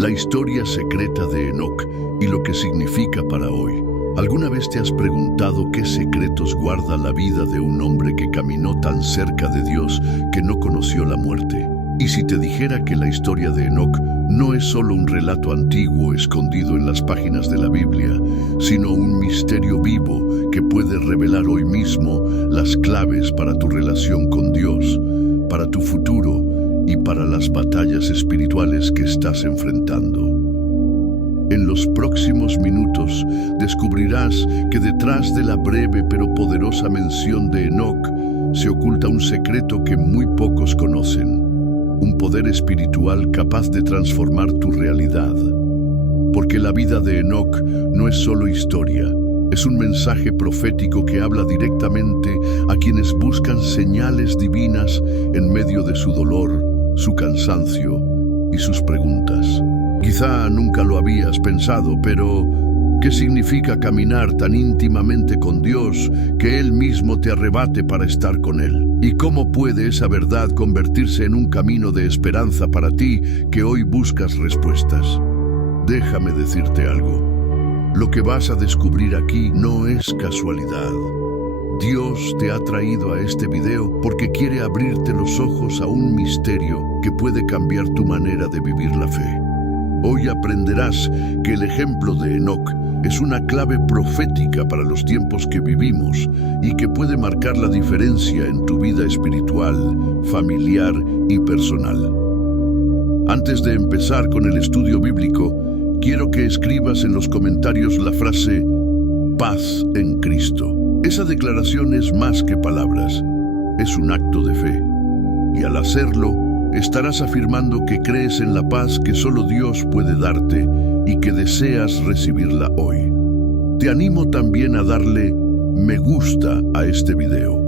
La historia secreta de Enoc y lo que significa para hoy. ¿Alguna vez te has preguntado qué secretos guarda la vida de un hombre que caminó tan cerca de Dios que no conoció la muerte? Y si te dijera que la historia de Enoc no es solo un relato antiguo escondido en las páginas de la Biblia, sino un misterio vivo que puede revelar hoy mismo las claves para tu relación con Dios, para tu futuro y para las batallas espirituales que estás enfrentando. En los próximos minutos descubrirás que detrás de la breve pero poderosa mención de Enoc se oculta un secreto que muy pocos conocen, un poder espiritual capaz de transformar tu realidad. Porque la vida de Enoc no es solo historia, es un mensaje profético que habla directamente a quienes buscan señales divinas en medio de su dolor, su cansancio y sus preguntas. Quizá nunca lo habías pensado, pero ¿qué significa caminar tan íntimamente con Dios que Él mismo te arrebate para estar con Él? ¿Y cómo puede esa verdad convertirse en un camino de esperanza para ti que hoy buscas respuestas? Déjame decirte algo. Lo que vas a descubrir aquí no es casualidad. Dios te ha traído a este video porque quiere abrirte los ojos a un misterio que puede cambiar tu manera de vivir la fe. Hoy aprenderás que el ejemplo de Enoc es una clave profética para los tiempos que vivimos y que puede marcar la diferencia en tu vida espiritual, familiar y personal. Antes de empezar con el estudio bíblico, quiero que escribas en los comentarios la frase paz en Cristo. Esa declaración es más que palabras, es un acto de fe. Y al hacerlo, estarás afirmando que crees en la paz que solo Dios puede darte y que deseas recibirla hoy. Te animo también a darle me gusta a este video.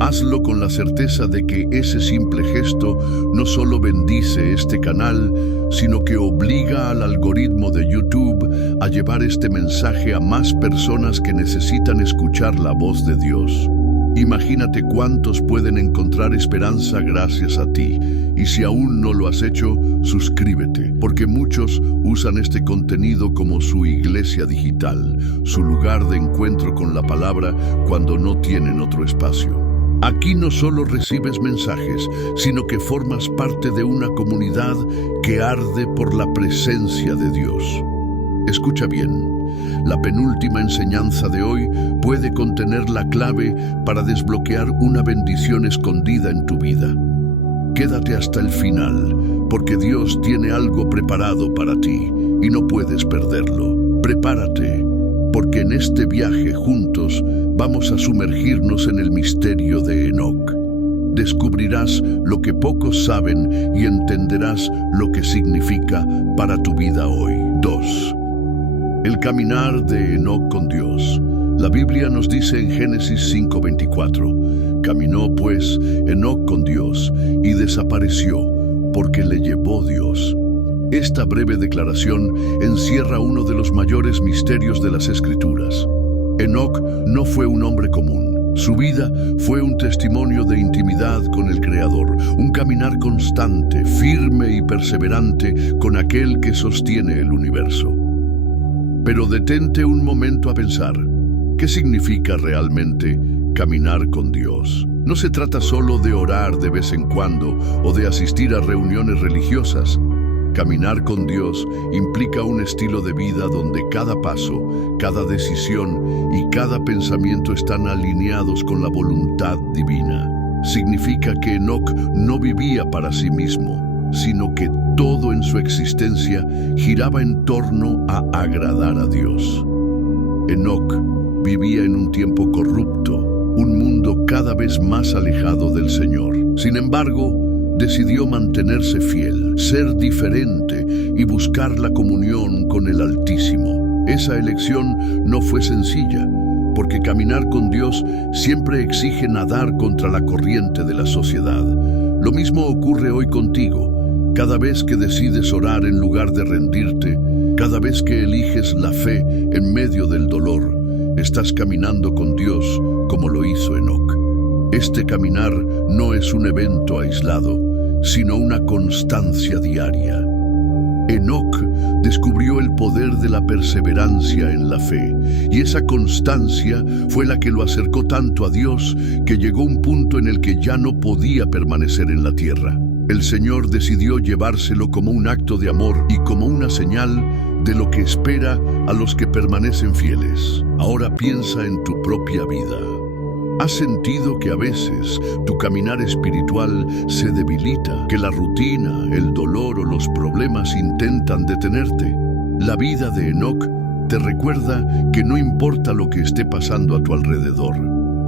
Hazlo con la certeza de que ese simple gesto no solo bendice este canal, sino que obliga al algoritmo de YouTube a llevar este mensaje a más personas que necesitan escuchar la voz de Dios. Imagínate cuántos pueden encontrar esperanza gracias a ti. Y si aún no lo has hecho, suscríbete, porque muchos usan este contenido como su iglesia digital, su lugar de encuentro con la palabra cuando no tienen otro espacio. Aquí no solo recibes mensajes, sino que formas parte de una comunidad que arde por la presencia de Dios. Escucha bien, la penúltima enseñanza de hoy puede contener la clave para desbloquear una bendición escondida en tu vida. Quédate hasta el final, porque Dios tiene algo preparado para ti y no puedes perderlo. Prepárate, porque en este viaje juntos vamos a sumergirnos en el misterio de Enoc. Descubrirás lo que pocos saben y entenderás lo que significa para tu vida hoy. 2. El caminar de Enoc con Dios. La Biblia nos dice en Génesis 5:24, caminó pues Enoc con Dios y desapareció porque le llevó Dios. Esta breve declaración encierra uno de los mayores misterios de las Escrituras. Enoc no fue un hombre común. Su vida fue un testimonio de intimidad con el Creador, un caminar constante, firme y perseverante con aquel que sostiene el universo. Pero detente un momento a pensar, ¿qué significa realmente caminar con Dios? No se trata solo de orar de vez en cuando o de asistir a reuniones religiosas. Caminar con Dios implica un estilo de vida donde cada paso, cada decisión y cada pensamiento están alineados con la voluntad divina. Significa que Enoc no vivía para sí mismo, sino que todo en su existencia giraba en torno a agradar a Dios. Enoc vivía en un tiempo corrupto, un mundo cada vez más alejado del Señor. Sin embargo, decidió mantenerse fiel, ser diferente y buscar la comunión con el Altísimo. Esa elección no fue sencilla, porque caminar con Dios siempre exige nadar contra la corriente de la sociedad. Lo mismo ocurre hoy contigo. Cada vez que decides orar en lugar de rendirte, cada vez que eliges la fe en medio del dolor, estás caminando con Dios como lo hizo Enoc. Este caminar no es un evento aislado, sino una constancia diaria. Enoc descubrió el poder de la perseverancia en la fe, y esa constancia fue la que lo acercó tanto a Dios que llegó un punto en el que ya no podía permanecer en la tierra. El Señor decidió llevárselo como un acto de amor y como una señal de lo que espera a los que permanecen fieles. Ahora piensa en tu propia vida. ¿Has sentido que a veces tu caminar espiritual se debilita, que la rutina, el dolor o los problemas intentan detenerte? La vida de Enoc te recuerda que no importa lo que esté pasando a tu alrededor,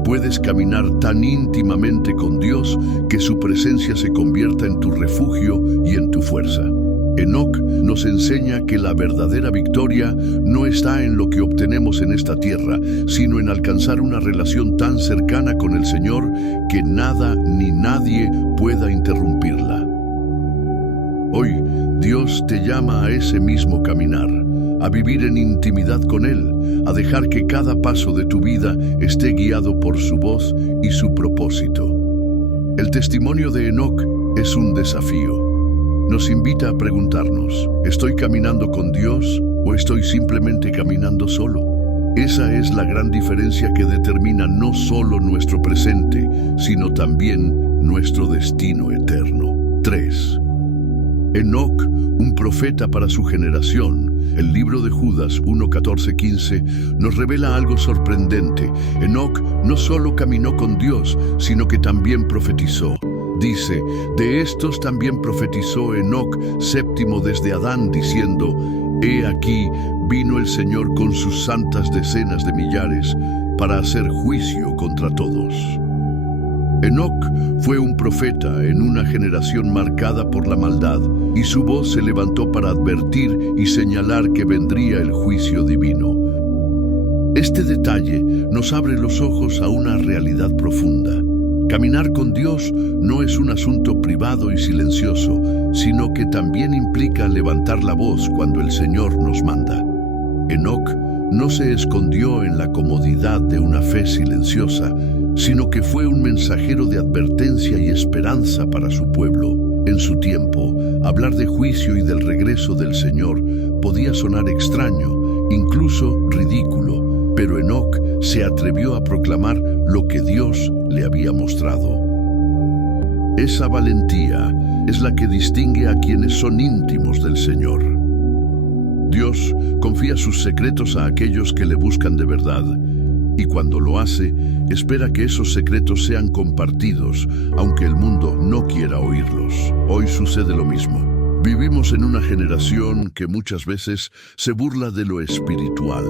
puedes caminar tan íntimamente con Dios que su presencia se convierta en tu refugio y en tu fuerza. Enoc nos enseña que la verdadera victoria no está en lo que obtenemos en esta tierra, sino en alcanzar una relación tan cercana con el Señor que nada ni nadie pueda interrumpirla. Hoy, Dios te llama a ese mismo caminar, a vivir en intimidad con Él, a dejar que cada paso de tu vida esté guiado por su voz y su propósito. El testimonio de Enoc es un desafío. Nos invita a preguntarnos, ¿estoy caminando con Dios o estoy simplemente caminando solo? Esa es la gran diferencia que determina no solo nuestro presente, sino también nuestro destino eterno. 3. Enoc, un profeta para su generación. El libro de Judas 1:14-15 nos revela algo sorprendente. Enoc no solo caminó con Dios, sino que también profetizó. Dice, de estos también profetizó Enoc, séptimo desde Adán, diciendo, he aquí, vino el Señor con sus santas decenas de millares para hacer juicio contra todos. Enoc fue un profeta en una generación marcada por la maldad, y su voz se levantó para advertir y señalar que vendría el juicio divino. Este detalle nos abre los ojos a una realidad profunda. Caminar con Dios no es un asunto privado y silencioso, sino que también implica levantar la voz cuando el Señor nos manda. Enoc no se escondió en la comodidad de una fe silenciosa, sino que fue un mensajero de advertencia y esperanza para su pueblo. En su tiempo, hablar de juicio y del regreso del Señor podía sonar extraño, incluso ridículo, pero Enoc se atrevió a proclamar lo que Dios le había mostrado. Esa valentía es la que distingue a quienes son íntimos del Señor. Dios confía sus secretos a aquellos que le buscan de verdad, y cuando lo hace, espera que esos secretos sean compartidos, aunque el mundo no quiera oírlos. Hoy sucede lo mismo. Vivimos en una generación que muchas veces se burla de lo espiritual,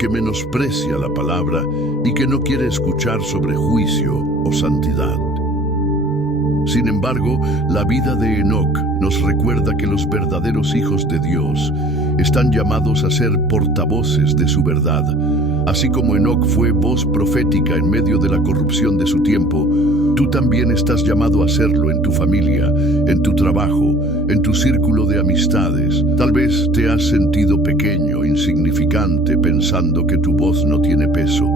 que menosprecia la palabra y que no quiere escuchar sobre juicio o santidad. Sin embargo, la vida de Enoc nos recuerda que los verdaderos hijos de Dios están llamados a ser portavoces de su verdad. Así como Enoc fue voz profética en medio de la corrupción de su tiempo, tú también estás llamado a serlo en tu familia, en tu trabajo, en tu círculo de amistades. Tal vez te has sentido pequeño, insignificante, pensando que tu voz no tiene peso.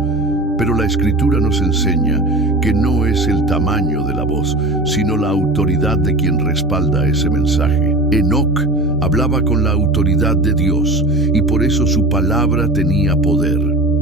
Pero la Escritura nos enseña que no es el tamaño de la voz, sino la autoridad de quien respalda ese mensaje. Enoc hablaba con la autoridad de Dios y por eso su palabra tenía poder.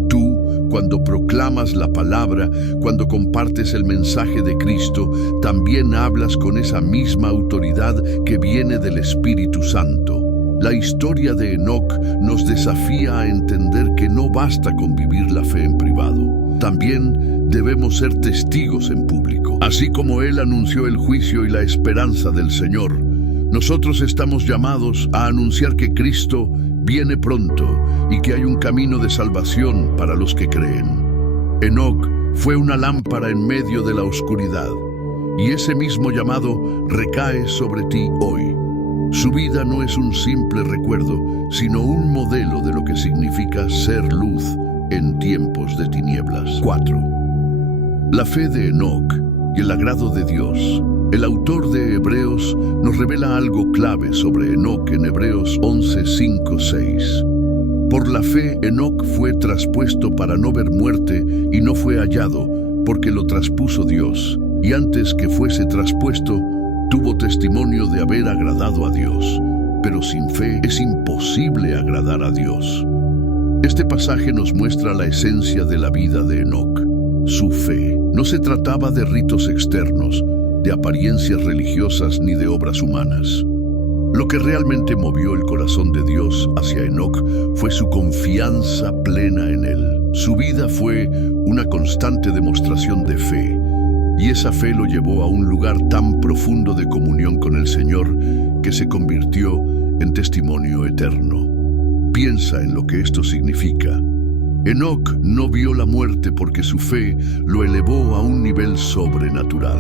Tú, cuando proclamas la palabra, cuando compartes el mensaje de Cristo, también hablas con esa misma autoridad que viene del Espíritu Santo. La historia de Enoc nos desafía a entender que no basta con vivir la fe en privado. También debemos ser testigos en público. Así como Él anunció el juicio y la esperanza del Señor, nosotros estamos llamados a anunciar que Cristo viene pronto y que hay un camino de salvación para los que creen. Enoc fue una lámpara en medio de la oscuridad, y ese mismo llamado recae sobre ti hoy. Su vida no es un simple recuerdo, sino un modelo de lo que significa ser luz en tiempos de tinieblas. 4. La fe de Enoc y el agrado de Dios. El autor de Hebreos nos revela algo clave sobre Enoc en Hebreos 11:5-6. Por la fe, Enoc fue traspuesto para no ver muerte y no fue hallado, porque lo traspuso Dios. Y antes que fuese traspuesto, tuvo testimonio de haber agradado a Dios. pero sin fe es imposible agradar a Dios. Este pasaje nos muestra la esencia de la vida de Enoc, su fe. No se trataba de ritos externos, de apariencias religiosas ni de obras humanas. Lo que realmente movió el corazón de Dios hacia Enoc fue su confianza plena en Él. Su vida fue una constante demostración de fe, y esa fe lo llevó a un lugar tan profundo de comunión con el Señor que se convirtió en testimonio eterno. Piensa en lo que esto significa. Enoc no vio la muerte porque su fe lo elevó a un nivel sobrenatural.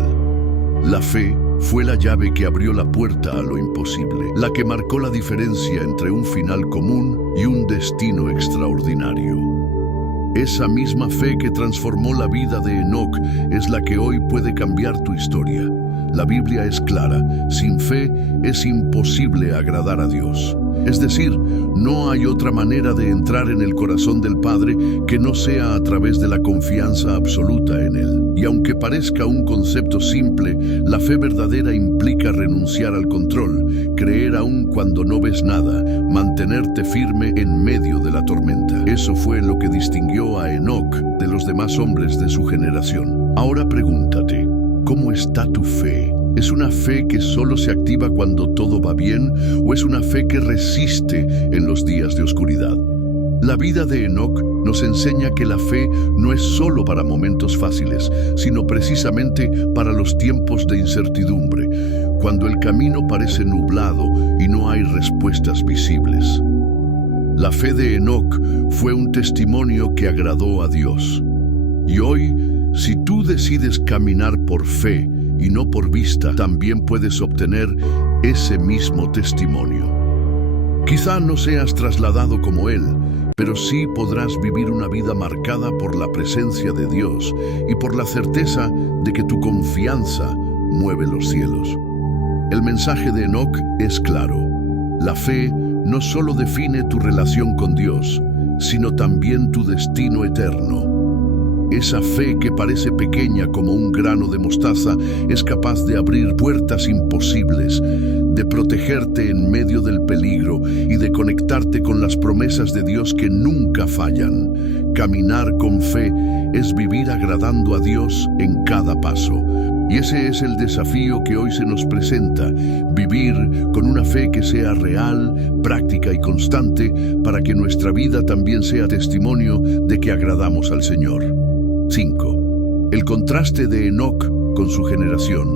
La fe fue la llave que abrió la puerta a lo imposible, la que marcó la diferencia entre un final común y un destino extraordinario. Esa misma fe que transformó la vida de Enoc es la que hoy puede cambiar tu historia. La Biblia es clara: sin fe es imposible agradar a Dios. Es decir, no hay otra manera de entrar en el corazón del Padre que no sea a través de la confianza absoluta en Él. Y aunque parezca un concepto simple, la fe verdadera implica renunciar al control, creer aún cuando no ves nada, mantenerte firme en medio de la tormenta. Eso fue lo que distinguió a Enoc de los demás hombres de su generación. Ahora pregúntate, ¿cómo está tu fe? ¿Es una fe que solo se activa cuando todo va bien o es una fe que resiste en los días de oscuridad? La vida de Enoc nos enseña que la fe no es solo para momentos fáciles, sino precisamente para los tiempos de incertidumbre, cuando el camino parece nublado y no hay respuestas visibles. La fe de Enoc fue un testimonio que agradó a Dios. Y hoy, si tú decides caminar por fe y no por vista, también puedes obtener ese mismo testimonio. Quizá no seas trasladado como Él, pero sí podrás vivir una vida marcada por la presencia de Dios y por la certeza de que tu confianza mueve los cielos. El mensaje de Enoc es claro. La fe no solo define tu relación con Dios, sino también tu destino eterno. Esa fe que parece pequeña como un grano de mostaza es capaz de abrir puertas imposibles, de protegerte en medio del peligro y de conectarte con las promesas de Dios que nunca fallan. Caminar con fe es vivir agradando a Dios en cada paso. Y ese es el desafío que hoy se nos presenta, vivir con una fe que sea real, práctica y constante, para que nuestra vida también sea testimonio de que agradamos al Señor. 5. El contraste de Enoc con su generación.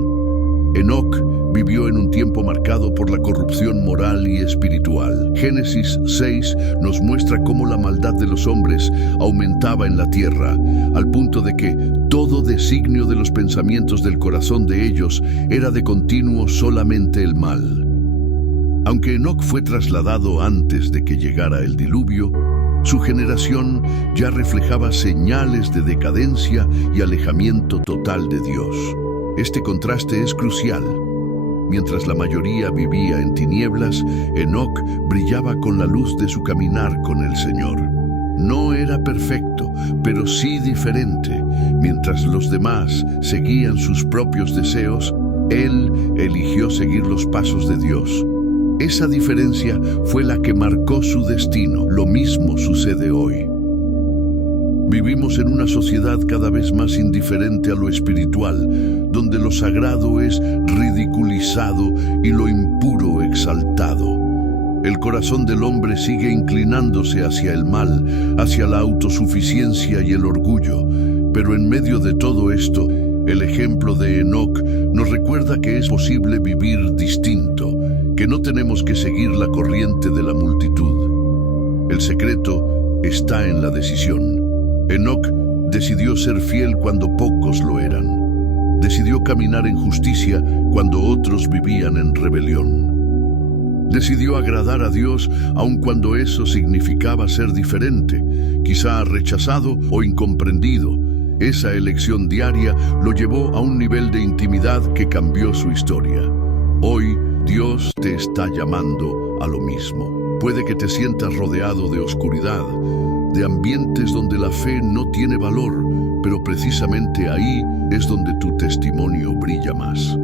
Enoc vivió en un tiempo marcado por la corrupción moral y espiritual. Génesis 6 nos muestra cómo la maldad de los hombres aumentaba en la tierra, al punto de que todo designio de los pensamientos del corazón de ellos era de continuo solamente el mal. Aunque Enoc fue trasladado antes de que llegara el diluvio, su generación ya reflejaba señales de decadencia y alejamiento total de Dios. Este contraste es crucial. Mientras la mayoría vivía en tinieblas, Enoc brillaba con la luz de su caminar con el Señor. No era perfecto, pero sí diferente. Mientras los demás seguían sus propios deseos, él eligió seguir los pasos de Dios. Esa diferencia fue la que marcó su destino. Lo mismo sucede hoy. Vivimos en una sociedad cada vez más indiferente a lo espiritual, donde lo sagrado es ridiculizado y lo impuro exaltado. El corazón del hombre sigue inclinándose hacia el mal, hacia la autosuficiencia y el orgullo. Pero en medio de todo esto, el ejemplo de Enoc nos recuerda que es posible vivir distinto, que no tenemos que seguir la corriente de la multitud. El secreto está en la decisión. Enoc decidió ser fiel cuando pocos lo eran. Decidió caminar en justicia cuando otros vivían en rebelión. Decidió agradar a Dios aun cuando eso significaba ser diferente, quizá rechazado o incomprendido. Esa elección diaria lo llevó a un nivel de intimidad que cambió su historia. Hoy, Dios te está llamando a lo mismo. Puede que te sientas rodeado de oscuridad, de ambientes donde la fe no tiene valor, pero precisamente ahí es donde tu testimonio brilla más.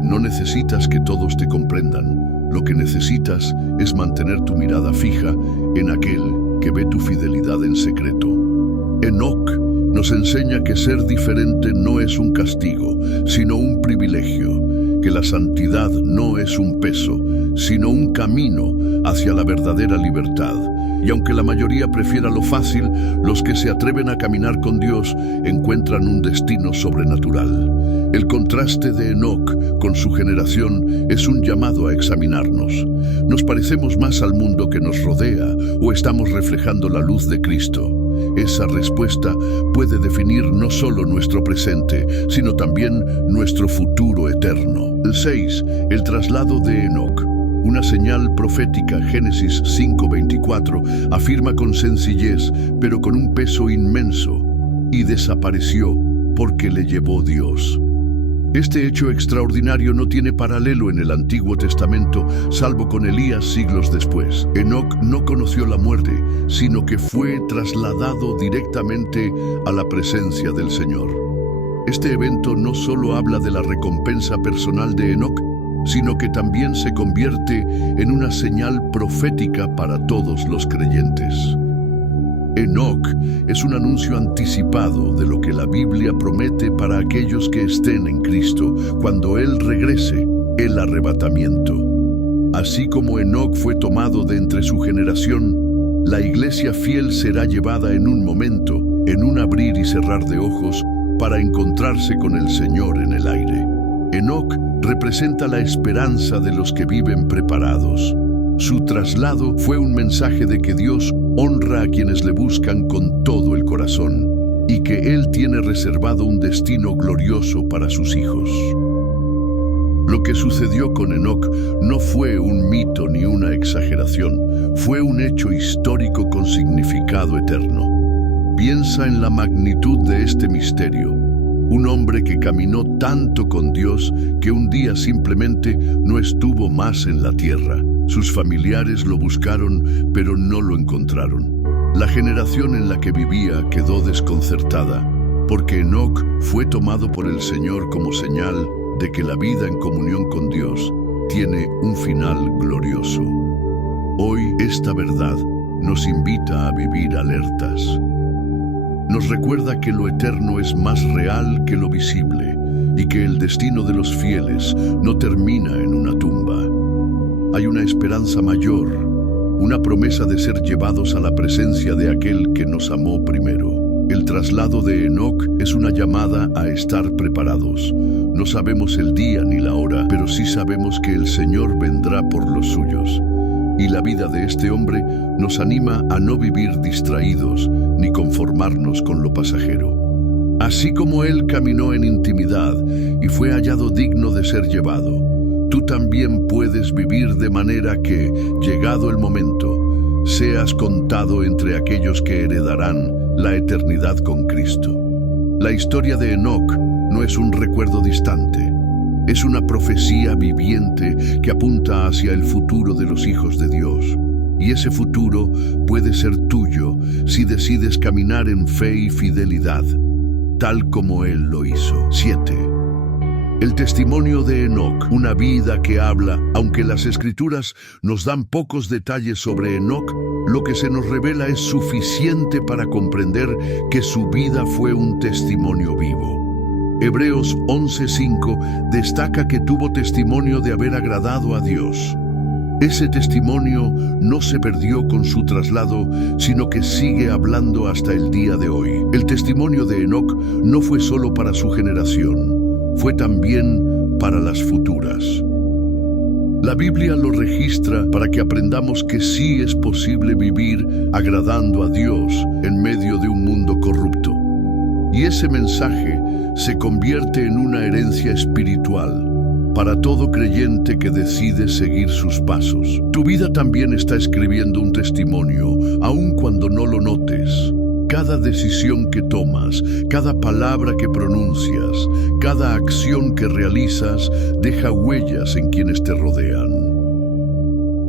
No necesitas que todos te comprendan. Lo que necesitas es mantener tu mirada fija en aquel que ve tu fidelidad en secreto. Enoc nos enseña que ser diferente no es un castigo, sino un privilegio, que la santidad no es un peso, sino un camino hacia la verdadera libertad. Y aunque la mayoría prefiera lo fácil, los que se atreven a caminar con Dios encuentran un destino sobrenatural. El contraste de Enoc con su generación es un llamado a examinarnos. ¿Nos parecemos más al mundo que nos rodea o estamos reflejando la luz de Cristo? Esa respuesta puede definir no solo nuestro presente, sino también nuestro futuro eterno. El 6. El traslado de Enoc. Una señal profética, Génesis 5:24, afirma con sencillez, pero con un peso inmenso, y desapareció porque le llevó Dios. Este hecho extraordinario no tiene paralelo en el Antiguo Testamento, salvo con Elías siglos después. Enoc no conoció la muerte, sino que fue trasladado directamente a la presencia del Señor. Este evento no solo habla de la recompensa personal de Enoc, sino que también se convierte en una señal profética para todos los creyentes. Enoc es un anuncio anticipado de lo que la Biblia promete para aquellos que estén en Cristo cuando Él regrese, el arrebatamiento. Así como Enoc fue tomado de entre su generación, la iglesia fiel será llevada en un momento, en un abrir y cerrar de ojos, para encontrarse con el Señor en el aire. Enoc representa la esperanza de los que viven preparados. Su traslado fue un mensaje de que Dios honra a quienes le buscan con todo el corazón y que Él tiene reservado un destino glorioso para sus hijos. Lo que sucedió con Enoc no fue un mito ni una exageración, fue un hecho histórico con significado eterno. Piensa en la magnitud de este misterio. Un hombre que caminó tanto con Dios que un día simplemente no estuvo más en la tierra. Sus familiares lo buscaron, pero no lo encontraron. La generación en la que vivía quedó desconcertada, porque Enoc fue tomado por el Señor como señal de que la vida en comunión con Dios tiene un final glorioso. Hoy esta verdad nos invita a vivir alertas. Nos recuerda que lo eterno es más real que lo visible y que el destino de los fieles no termina en una tumba. Hay una esperanza mayor, una promesa de ser llevados a la presencia de aquel que nos amó primero. El traslado de Enoc es una llamada a estar preparados. No sabemos el día ni la hora, pero sí sabemos que el Señor vendrá por los suyos. Y la vida de este hombre nos anima a no vivir distraídos ni conformarnos con lo pasajero. Así como él caminó en intimidad y fue hallado digno de ser llevado, tú también puedes vivir de manera que, llegado el momento, seas contado entre aquellos que heredarán la eternidad con Cristo. La historia de Enoc no es un recuerdo distante. Es una profecía viviente que apunta hacia el futuro de los hijos de Dios. Y ese futuro puede ser tuyo si decides caminar en fe y fidelidad, tal como Él lo hizo. 7. El testimonio de Enoc, una vida que habla. Aunque las Escrituras nos dan pocos detalles sobre Enoc, lo que se nos revela es suficiente para comprender que su vida fue un testimonio vivo. Hebreos 11:5 destaca que tuvo testimonio de haber agradado a Dios. Ese testimonio no se perdió con su traslado, sino que sigue hablando hasta el día de hoy. El testimonio de Enoc no fue solo para su generación, fue también para las futuras. La Biblia lo registra para que aprendamos que sí es posible vivir agradando a Dios en medio de un mundo corrupto. Y ese mensaje se convierte en una herencia espiritual para todo creyente que decide seguir sus pasos. Tu vida también está escribiendo un testimonio, aun cuando no lo notes. Cada decisión que tomas, cada palabra que pronuncias, cada acción que realizas, deja huellas en quienes te rodean.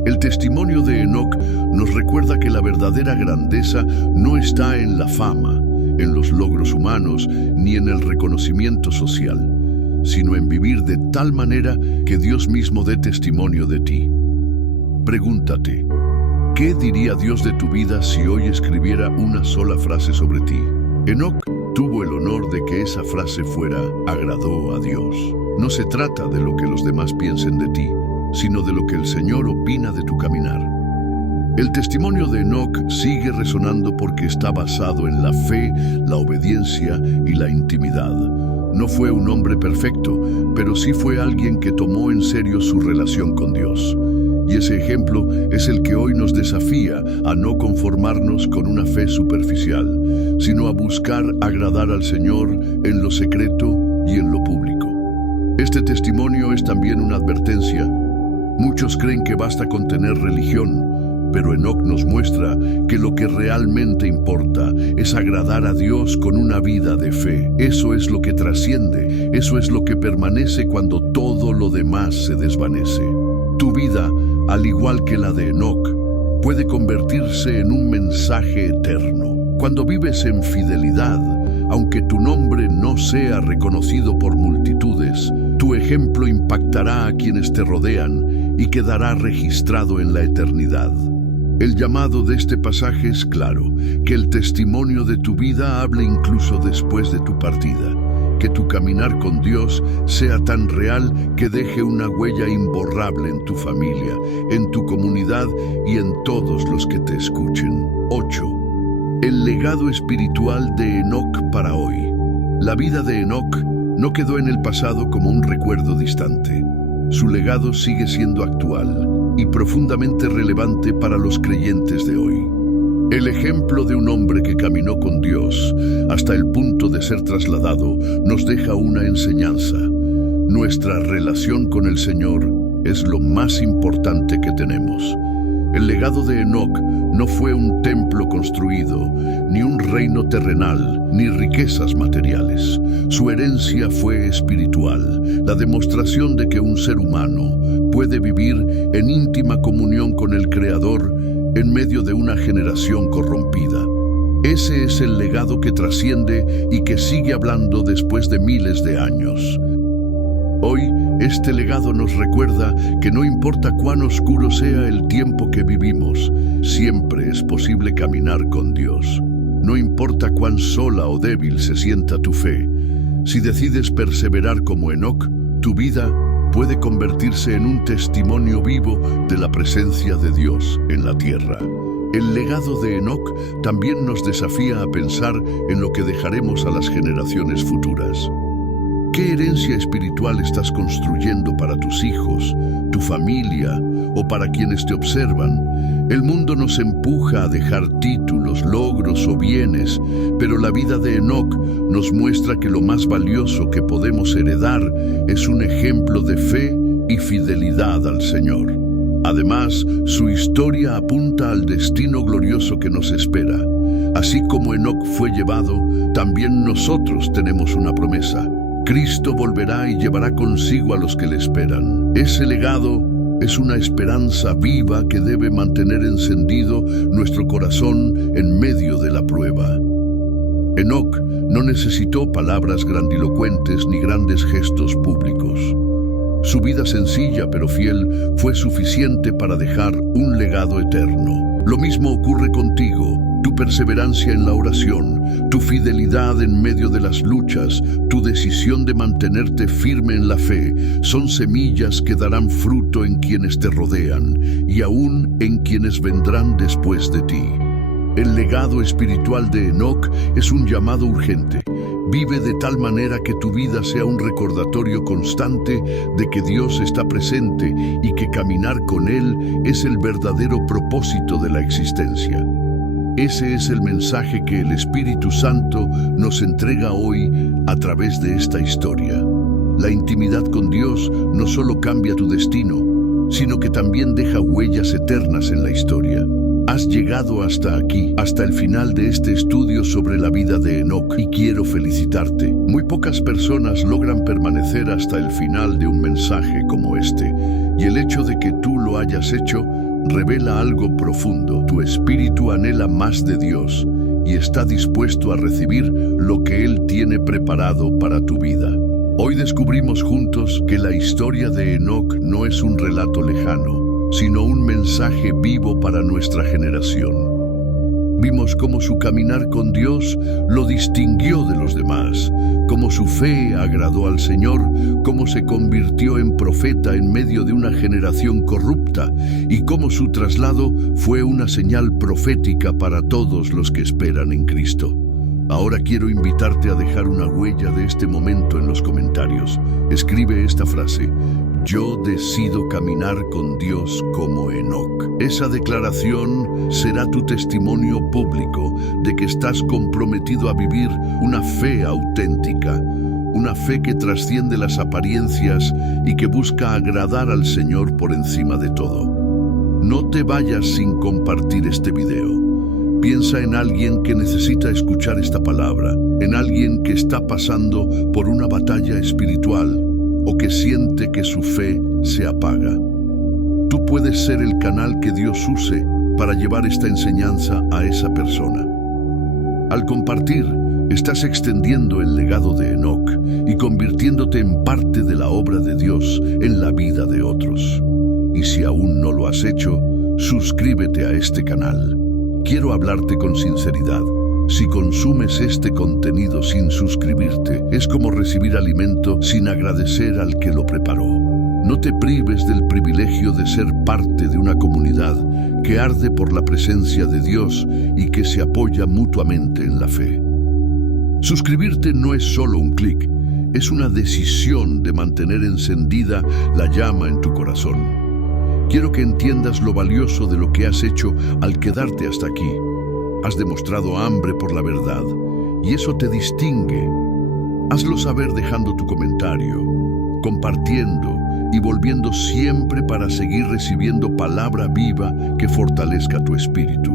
El testimonio de Enoc nos recuerda que la verdadera grandeza no está en la fama, en los logros humanos, ni en el reconocimiento social, sino en vivir de tal manera que Dios mismo dé testimonio de ti. Pregúntate, ¿qué diría Dios de tu vida si hoy escribiera una sola frase sobre ti? Enoc tuvo el honor de que esa frase fuera agradó a Dios. No se trata de lo que los demás piensen de ti, sino de lo que el Señor opina de tu caminar. El testimonio de Enoc sigue resonando porque está basado en la fe, la obediencia y la intimidad. No fue un hombre perfecto, pero sí fue alguien que tomó en serio su relación con Dios. Y ese ejemplo es el que hoy nos desafía a no conformarnos con una fe superficial, sino a buscar agradar al Señor en lo secreto y en lo público. Este testimonio es también una advertencia. Muchos creen que basta con tener religión, pero Enoc nos muestra que lo que realmente importa es agradar a Dios con una vida de fe. Eso es lo que trasciende, eso es lo que permanece cuando todo lo demás se desvanece. Tu vida, al igual que la de Enoc, puede convertirse en un mensaje eterno. Cuando vives en fidelidad, aunque tu nombre no sea reconocido por multitudes, tu ejemplo impactará a quienes te rodean y quedará registrado en la eternidad. El llamado de este pasaje es claro, que el testimonio de tu vida hable incluso después de tu partida. Que tu caminar con Dios sea tan real que deje una huella imborrable en tu familia, en tu comunidad y en todos los que te escuchen. 8. El legado espiritual de Enoc para hoy. La vida de Enoc no quedó en el pasado como un recuerdo distante. Su legado sigue siendo actual y profundamente relevante para los creyentes de hoy. El ejemplo de un hombre que caminó con Dios hasta el punto de ser trasladado nos deja una enseñanza. Nuestra relación con el Señor es lo más importante que tenemos. El legado de Enoc no fue un templo construido, ni un reino terrenal, ni riquezas materiales. Su herencia fue espiritual, la demostración de que un ser humano puede vivir en íntima comunión con el Creador en medio de una generación corrompida. Ese es el legado que trasciende y que sigue hablando después de miles de años. Hoy, este legado nos recuerda que no importa cuán oscuro sea el tiempo que vivimos, siempre es posible caminar con Dios. No importa cuán sola o débil se sienta tu fe, si decides perseverar como Enoc, tu vida puede convertirse en un testimonio vivo de la presencia de Dios en la tierra. El legado de Enoc también nos desafía a pensar en lo que dejaremos a las generaciones futuras. ¿Qué herencia espiritual estás construyendo para tus hijos, tu familia o para quienes te observan? El mundo nos empuja a dejar títulos, logros o bienes, pero la vida de Enoc nos muestra que lo más valioso que podemos heredar es un ejemplo de fe y fidelidad al Señor. Además, su historia apunta al destino glorioso que nos espera. Así como Enoc fue llevado, también nosotros tenemos una promesa. Cristo volverá y llevará consigo a los que le esperan. Ese legado es una esperanza viva que debe mantener encendido nuestro corazón en medio de la prueba. Enoc no necesitó palabras grandilocuentes ni grandes gestos públicos. Su vida sencilla pero fiel fue suficiente para dejar un legado eterno. Lo mismo ocurre contigo. Tu perseverancia en la oración, tu fidelidad en medio de las luchas, tu decisión de mantenerte firme en la fe, son semillas que darán fruto en quienes te rodean y aún en quienes vendrán después de ti. El legado espiritual de Enoc es un llamado urgente. Vive de tal manera que tu vida sea un recordatorio constante de que Dios está presente y que caminar con Él es el verdadero propósito de la existencia. Ese es el mensaje que el Espíritu Santo nos entrega hoy a través de esta historia. La intimidad con Dios no solo cambia tu destino, sino que también deja huellas eternas en la historia. Has llegado hasta aquí, hasta el final de este estudio sobre la vida de Enoc, y quiero felicitarte. Muy pocas personas logran permanecer hasta el final de un mensaje como este, y el hecho de que tú lo hayas hecho revela algo profundo. Tu espíritu anhela más de Dios y está dispuesto a recibir lo que Él tiene preparado para tu vida. Hoy descubrimos juntos que la historia de Enoc no es un relato lejano, sino un mensaje vivo para nuestra generación. Vimos cómo su caminar con Dios lo distinguió de los demás, cómo su fe agradó al Señor, cómo se convirtió en profeta en medio de una generación corrupta y cómo su traslado fue una señal profética para todos los que esperan en Cristo. Ahora quiero invitarte a dejar una huella de este momento en los comentarios. Escribe esta frase: yo decido caminar con Dios como Enoc. Esa declaración será tu testimonio público de que estás comprometido a vivir una fe auténtica, una fe que trasciende las apariencias y que busca agradar al Señor por encima de todo. No te vayas sin compartir este video. Piensa en alguien que necesita escuchar esta palabra, en alguien que está pasando por una batalla espiritual o que siente que su fe se apaga. Tú puedes ser el canal que Dios use para llevar esta enseñanza a esa persona. Al compartir, estás extendiendo el legado de Enoc y convirtiéndote en parte de la obra de Dios en la vida de otros. Y si aún no lo has hecho, suscríbete a este canal. Quiero hablarte con sinceridad. Si consumes este contenido sin suscribirte, es como recibir alimento sin agradecer al que lo preparó. No te prives del privilegio de ser parte de una comunidad que arde por la presencia de Dios y que se apoya mutuamente en la fe. Suscribirte no es solo un clic, es una decisión de mantener encendida la llama en tu corazón. Quiero que entiendas lo valioso de lo que has hecho al quedarte hasta aquí. Has demostrado hambre por la verdad, y eso te distingue. Hazlo saber dejando tu comentario, compartiendo y volviendo siempre para seguir recibiendo palabra viva que fortalezca tu espíritu.